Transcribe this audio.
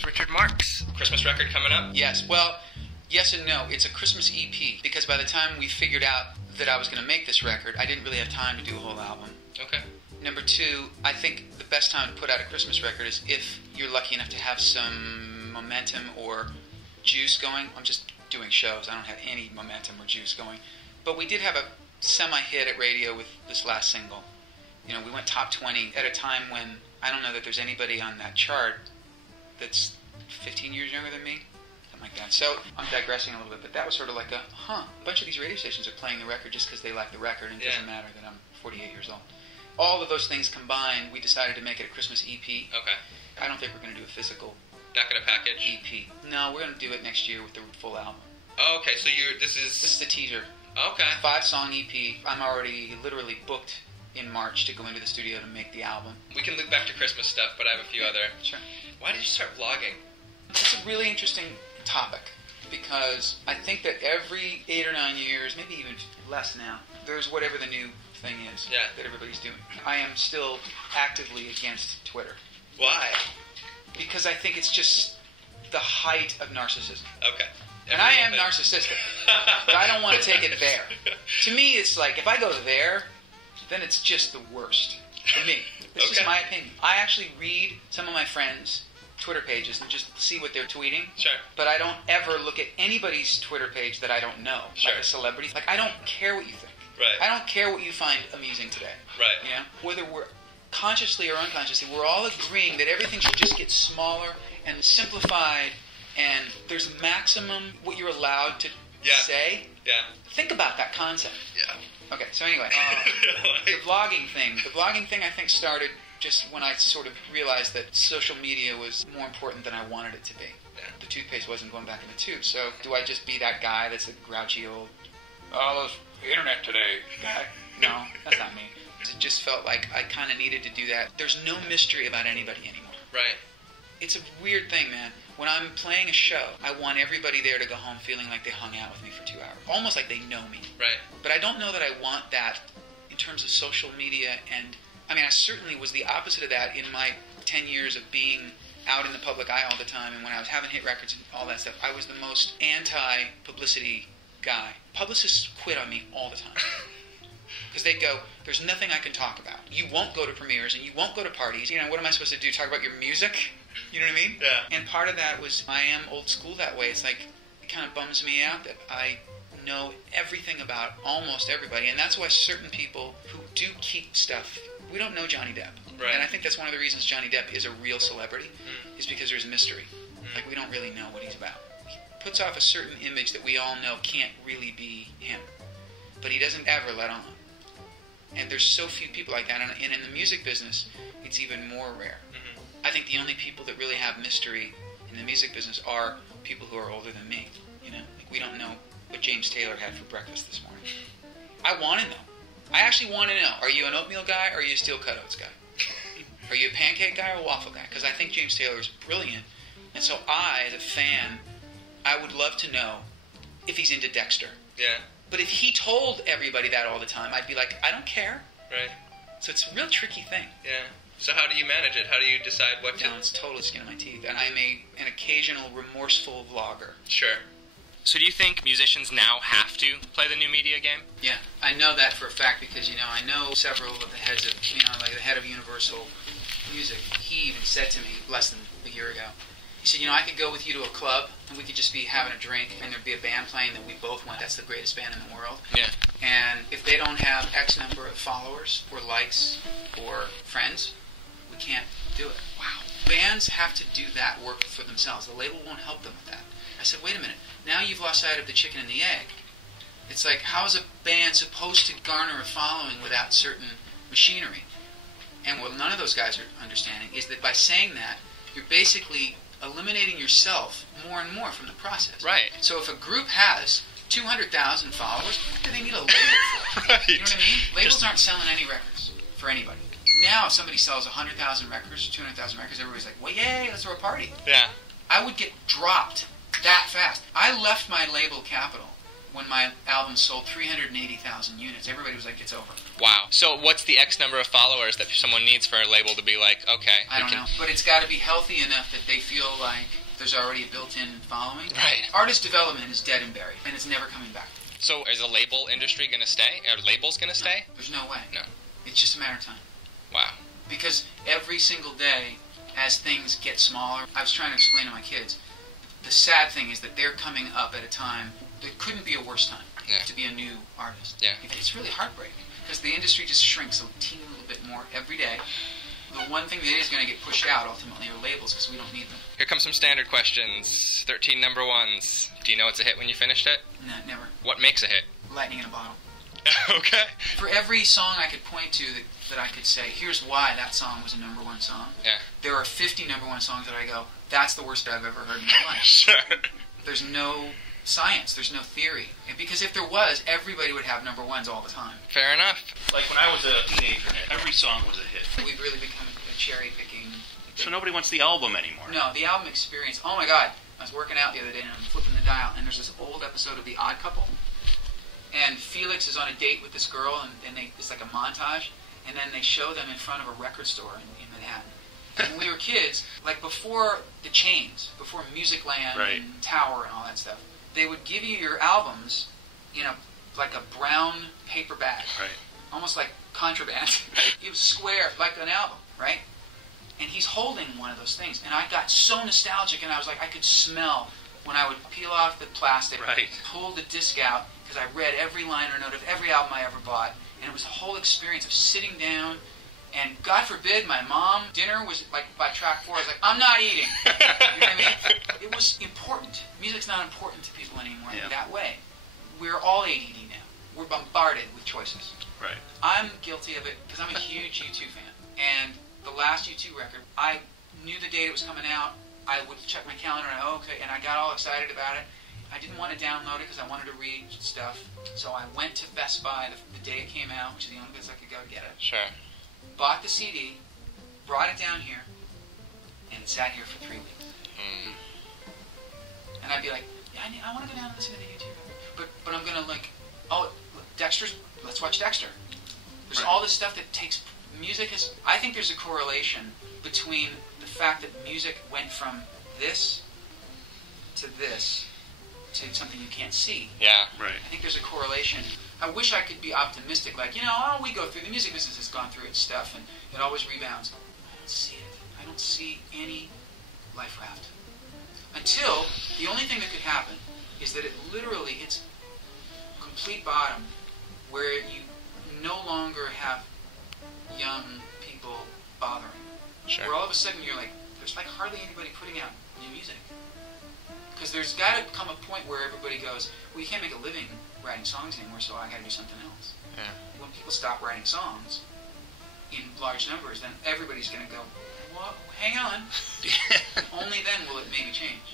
is Richard Marx. Christmas record coming up? Yes. Well, yes and no. It's a Christmas EP, because by the time we figured out that I was going to make this record, I didn't really have time to do a whole album. Okay. Number two, I think the best time to put out a Christmas record is if you're lucky enough to have some momentum or juice going. I'm just doing shows. I don't have any momentum or juice going. But we did have a semi-hit at radio with this last single. You know, we went top 20 at a time when I don't know that there's anybody on that chart that's 15 years younger than me. Something like that. So I'm digressing a little bit, but that was sort of like a bunch of these radio stations are playing the record just because they like the record, and it doesn't matter that I'm 48 years old. All of those things combined, we decided to make it a Christmas EP. Okay. I don't think we're going to do a physical Not going to package? EP. No, we're going to do it next year with the full album. Oh, okay, so this is the teaser. Okay. 5-song EP. I'm already literally booked in March to go into the studio to make the album. We can loop back to Christmas stuff, but I have a few other. Sure. Why did you start vlogging? It's a really interesting topic, because I think that every 8 or 9 years, maybe even less now, there's whatever the new thing is that everybody's doing. I am still actively against Twitter. Why? Because I think it's just the height of narcissism. Okay. And I am narcissistic, but I don't want to take it there. To me, it's like, if I go there, then it's just the worst for me. It's just my opinion. I actually read some of my friends' Twitter pages and just see what they're tweeting. Sure. But I don't ever look at anybody's Twitter page that I don't know. Sure. Like a celebrity. Like, I don't care what you think. Right. I don't care what you find amusing today. Right. Yeah. Whether we're consciously or unconsciously, we're all agreeing that everything should just get smaller and simplified, and there's maximum what you're allowed to say. Yeah. Think about that concept. Yeah. Okay, so anyway, the vlogging thing I think started just when I sort of realized that social media was more important than I wanted it to be. Yeah. The toothpaste wasn't going back in the tube, so do I just be that guy that's a grouchy old, the internet today guy? No, that's not me. It just felt like I kind of needed to do that. There's no mystery about anybody anymore. Right. It's a weird thing, man. When I'm playing a show, I want everybody there to go home feeling like they hung out with me for 2 hours. Almost like they know me. Right. But I don't know that I want that in terms of social media. And, I mean, I certainly was the opposite of that in my 10 years of being out in the public eye all the time. And when I was having hit records and all that stuff, I was the most anti-publicity guy. Publicists quit on me all the time. Because they'd go, there's nothing I can talk about. You won't go to premieres and you won't go to parties. You know, what am I supposed to do? Talk about your music? You know what I mean? Yeah. And part of that was, I am old school that way. It's like, it kind of bums me out that I know everything about almost everybody. And that's why certain people who do keep stuff, we don't know Johnny Depp. Right. And I think that's one of the reasons Johnny Depp is a real celebrity, is because there's mystery. Like, we don't really know what he's about. He puts off a certain image that we all know can't really be him. But he doesn't ever let on. And there's so few people like that. And in the music business, it's even more rare. I think the only people that really have mystery in the music business are people who are older than me. You know, like, we don't know what James Taylor had for breakfast this morning. I want to know. I actually want to know. Are you an oatmeal guy or are you a steel cut oats guy? Are you a pancake guy or a waffle guy? Because I think James Taylor is brilliant. And so I, as a fan, I would love to know if he's into Dexter. Yeah. But if he told everybody that all the time, I'd be like, I don't care. Right. So it's a real tricky thing. Yeah. So how do you manage it? How do you decide what to... No, it's totally skin on my teeth. And I'm an occasional remorseful vlogger. Sure. So do you think musicians now have to play the new media game? Yeah, I know that for a fact because, you know, I know several of the heads of, you know, like the head of Universal Music. He even said to me less than a year ago, he said, you know, I could go with you to a club and we could just be having a drink and there'd be a band playing that we both went, that's the greatest band in the world. Yeah. And if they don't have X number of followers or likes or friends, we can't do it. Wow. Bands have to do that work for themselves. The label won't help them with that. I said, wait a minute. Now you've lost sight of the chicken and the egg. It's like, how is a band supposed to garner a following without certain machinery? And what none of those guys are understanding is that by saying that, you're basically eliminating yourself more and more from the process. Right. So if a group has 200,000 followers, what do they need a label for? Right. You know what I mean? Labels aren't selling any records for anybody. Now, if somebody sells 100,000 records, 200,000 records, everybody's like, well, yay, let's throw a party. Yeah. I would get dropped that fast. I left my label Capital when my album sold 380,000 units, everybody was like, it's over. Wow. So what's the X number of followers that someone needs for a label to be like, okay, I don't know. But it's got to be healthy enough that they feel like there's already a built-in following. Right. Artist development is dead and buried, and it's never coming back. So is the label industry going to stay? Are labels going to stay? No, there's no way. No. It's just a matter of time. Wow. Because every single day, as things get smaller, I was trying to explain to my kids, the sad thing is that they're coming up at a time that couldn't be a worse time to be a new artist. Yeah. It's really heartbreaking because the industry just shrinks a teeny little bit more every day. The one thing that is going to get pushed out ultimately are labels because we don't need them. Here come some standard questions. 13 number ones. Do you know it's a hit when you finished it? No, never. What makes a hit? Lightning in a bottle. Okay. For every song I could point to that I could say, here's why that song was a number one song, there are 50 number one songs that I go, that's the worst I've ever heard in my life. Sure. There's no science, there's no theory. And because if there was, everybody would have number ones all the time. Fair enough. Like when I was a teenager, every song was a hit. We've really become a cherry-picking... So nobody wants the album anymore. No, the album experience, oh my God. I was working out the other day and I'm flipping the dial and there's this old episode of The Odd Couple. And Felix is on a date with this girl, and it's like a montage, and then they show them in front of a record store in Manhattan. And when we were kids, like before the chains, before Musicland and Tower and all that stuff, they would give you your albums in like a brown paper bag, almost like contraband. It was square, like an album, right? And he's holding one of those things, and I got so nostalgic, and I was like, I could smell when I would peel off the plastic, pull the disc out, because I read every liner note of every album I ever bought, and it was the whole experience of sitting down, and God forbid my mom, dinner was like by track 4, I was like, I'm not eating. You know what I mean? It was important. Music's not important to people anymore in that way. We're all ADD now. We're bombarded with choices. Right. I'm guilty of it because I'm a huge U2 fan. And the last U2 record, I knew the date it was coming out. I would check my calendar and and I got all excited about it. I didn't want to download it because I wanted to read stuff. So I went to Best Buy the day it came out, which is the only place I could go to get it. Sure. Bought the CD, brought it down here, and it sat here for 3 weeks. Mm. And I'd be like, yeah, I want to go down and listen to the YouTube. But I'm going to Dexter's, let's watch Dexter. There's all this stuff that takes, I think there's a correlation between the fact that music went from this to this to something you can't see. Yeah. Right. I think there's a correlation. I wish I could be optimistic, like, we go through, the music business has gone through its stuff and it always rebounds. I don't see it. I don't see any life raft. Until the only thing that could happen is that it literally hits complete bottom where you no longer have young people bothering. Sure. Where all of a sudden you're like, there's like hardly anybody putting out new music. Because there's got to come a point where everybody goes, well, you can't make a living writing songs anymore, so I got to do something else. Yeah. When people stop writing songs in large numbers, then everybody's going to go, well, hang on. Only then will it maybe change.